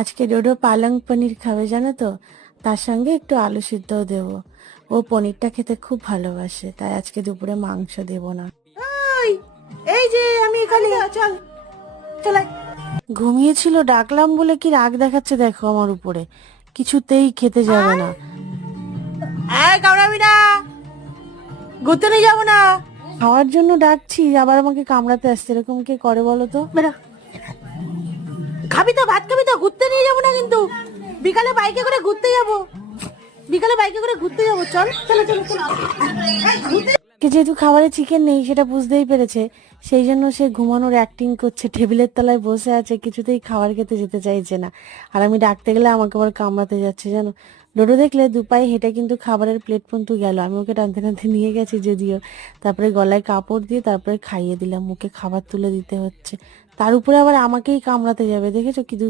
আজকে ডোডো পালং পনির খাবে জানো তো, তার সঙ্গে একটু আলু সিদ্ধও দেবো। ও পনিরটা খেতে খুব ভালোবাসে, তাই আজকে দুপুরে মাংস দেবো না। ওই, এই যে আমি এখানে, চল চল আয়। ঘুমিয়েছিল, ডাকলাম বলে কি রাগ দেখাচ্ছে দেখো আমার উপরে, কিছুতেই খেতে যাবে না। আয় কামড়াবি না, ঘুরতে নিয়ে যাবো না। খাওয়ার জন্য ডাকছি, আবার আমাকে কামড়াতে আসছে, এরকম কে করে বলো তো? বেটা, খাবি তো, ভাত খাবি তো, ঘুরতে নিয়ে যাবো না কিন্তু। বিকালে বাইকে করে ঘুরতে যাবো, বিকালে বাইকে করে ঘুরতে যাবো, চল চলো চলো চলো। কে যেহেতু খাবারে চিকেন নেই সেটা বুঝতেই পেরেছে, সেই জন্য সে ঘুমানোর অ্যাক্টিং করছে, টেবিলের তলায় বসে আছে, কিছুতেই খাবার খেতে যেতে চাইছে না। আর আমি ডাকতে গেলে আমাকে আবার কামড়াতে যাচ্ছে জানো। ডোডো দেখলে দুপায়ে হেঁটে কিন্তু খাবারের প্লেট পর্যন্ত গেল, আমি ওকে টানতে টানতে নিয়ে গেছি যদিও। তারপরে গলায় কাপড় দিয়ে তারপরে খাইয়ে দিলাম, মুখে খাবার তুলে দিতে হচ্ছে, তার উপরে আবার আমাকেই কামড়াতে যাবে, দেখেছো কি দুষ্ট।